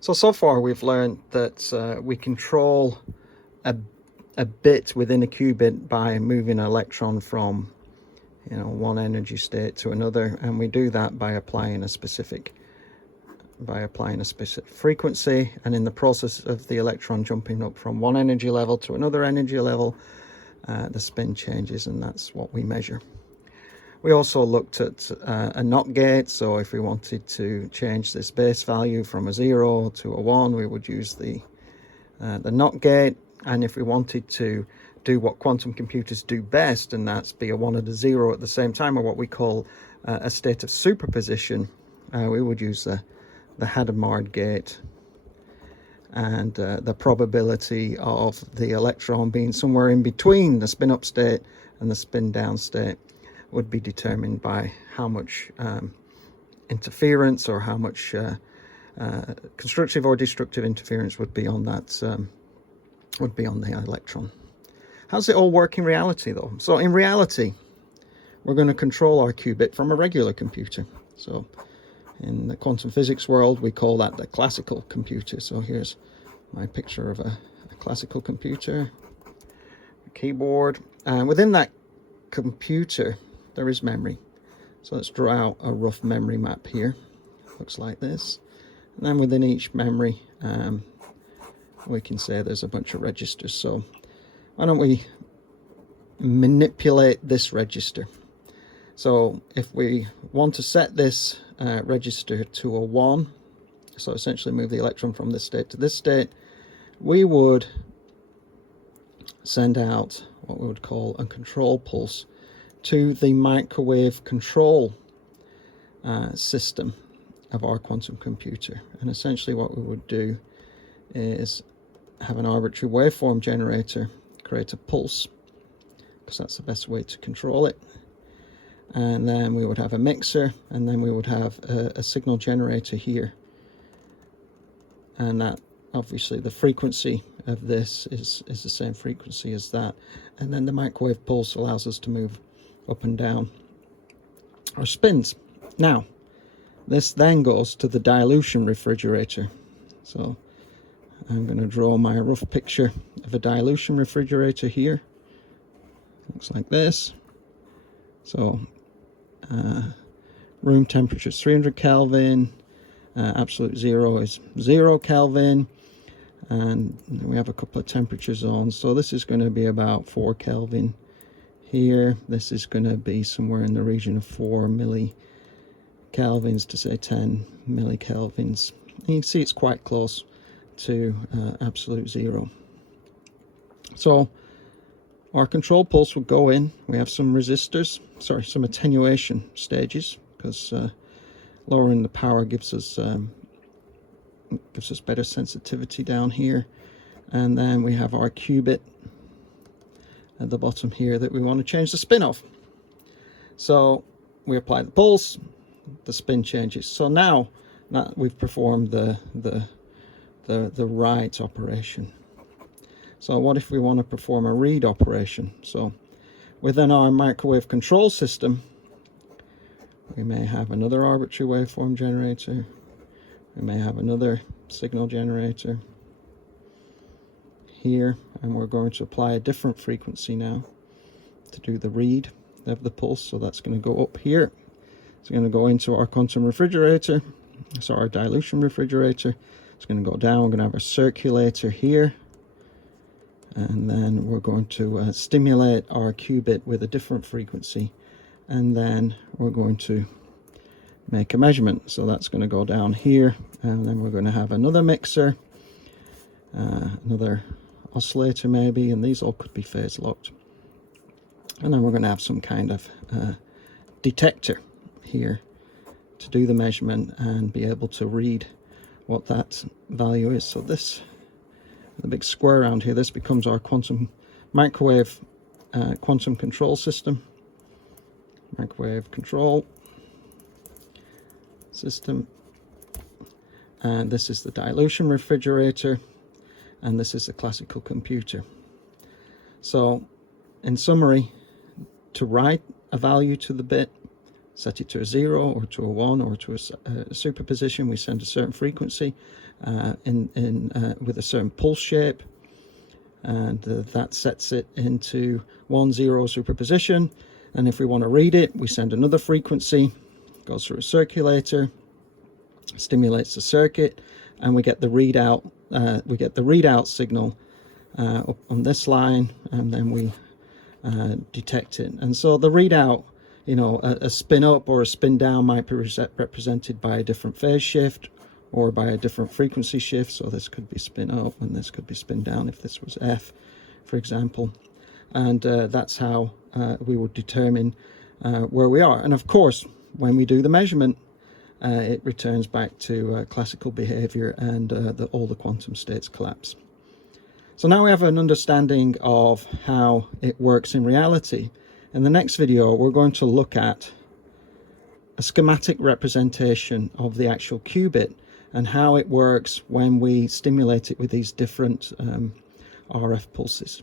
So far we've learned that we control a bit within a qubit by moving an electron from one energy state to another, and we do that by applying a specific frequency, and in the process of the electron jumping up from one energy level to another energy level, the spin changes, and that's what we measure. We also looked at a NOT gate, so if we wanted to change this base value from a 0 to a 1, we would use the NOT gate. And if we wanted to do what quantum computers do best, and that's be a 1 and a 0 at the same time, or what we call a state of superposition, we would use the Hadamard gate. And the probability of the electron being somewhere in between the spin up state and the spin down state would be determined by how much interference, or how much constructive or destructive interference would be on that the electron. How's it all work in reality though? So in reality, we're going to control our qubit from a regular computer. So in the quantum physics world, we call that the classical computer. So here's my picture of a classical computer, a keyboard, and within that computer there is memory. So let's draw out a rough memory map here. Looks like this. And then within each memory, we can say there's a bunch of registers. So why don't we manipulate this register? So if we want to set this register to a 1, so essentially move the electron from this state to this state, we would send out what we would call a control pulse to the microwave control system of our quantum computer. And essentially what we would do is have an arbitrary waveform generator create a pulse, because that's the best way to control it. And then we would have a mixer, and then we would have a signal generator here. And that, obviously, the frequency of this is the same frequency as that. And then the microwave pulse allows us to move up and down our spins. Now, this then goes to the dilution refrigerator. So I'm going to draw my rough picture of a dilution refrigerator here. Looks like this. So room temperature is 300 Kelvin, absolute zero is 0 Kelvin, and we have a couple of temperature zones. So this is going to be about 4 Kelvin here. This is going to be somewhere in the region of 4 millikelvins to say 10 millikelvins. And you can see it's quite close to absolute zero. So our control pulse will go in. We have some resistors, some attenuation stages, because lowering the power gives us better sensitivity down here. And then we have our qubit at the bottom here that we want to change the spin of. So we apply the pulse, the spin changes. So now that we've performed the write operation. So what if we want to perform a read operation? So within our microwave control system, we may have another arbitrary waveform generator. We may have another signal generator here, and we're going to apply a different frequency now to do the read of the pulse. So that's going to go up here. It's going to go into our quantum refrigerator, so our dilution refrigerator. It's going to go down. We're going to have a circulator here, and then we're going to stimulate our qubit with a different frequency, and then we're going to make a measurement. So that's going to go down here, and then we're going to have another mixer, another oscillator maybe, and these all could be phase locked. And then we're going to have some kind of detector here to do the measurement and be able to read what that value is. So this, the big square around here, this becomes our quantum microwave quantum control system. Microwave control system. And this is the dilution refrigerator, and this is the classical computer. So in summary, to write a value to the bit, set it to a 0 or to a 1 or to a superposition. We send a certain frequency with a certain pulse shape, and that sets it into 1, 0 superposition. And if we want to read it, we send another frequency, goes through a circulator, stimulates the circuit, and we get the readout. We get the readout signal up on this line, and then we detect it. And so the readout, you know, a spin up or a spin down might be represented by a different phase shift or by a different frequency shift. So this could be spin up and this could be spin down if this was F, for example. And that's how we would determine where we are. And of course, when we do the measurement, it returns back to classical behavior, and all the quantum states collapse. So now we have an understanding of how it works in reality. In the next video, we're going to look at a schematic representation of the actual qubit and how it works when we stimulate it with these different RF pulses.